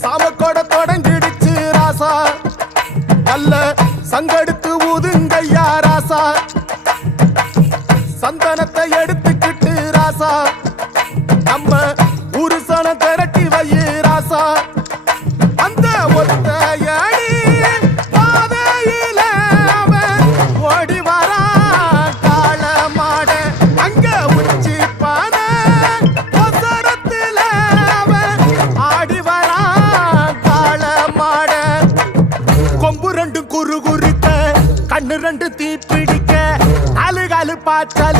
சாமக்கோட தொடங்கிடுச்சு ராசா, நல்ல சங்கெடுத்து ஊதுங்கய்யா ராசா, சந்தனத்தை எடுத்துக்கிட்டு ராசா, நம்ம உருசன திரட்டி வையே ராசா. அந்த ஒத்தையடி பாதையில அவன் ஓடி வரா காள மாட, அங்க உச்சி பானை ஒசரத்துல அவன் ஆடி வரா காள மாட. கொம்பு ரெண்டு குறு குறுக்க, கண்ணு ரெண்டு தீ பிடிக்க, அழுகாலு பாய்ச்சல்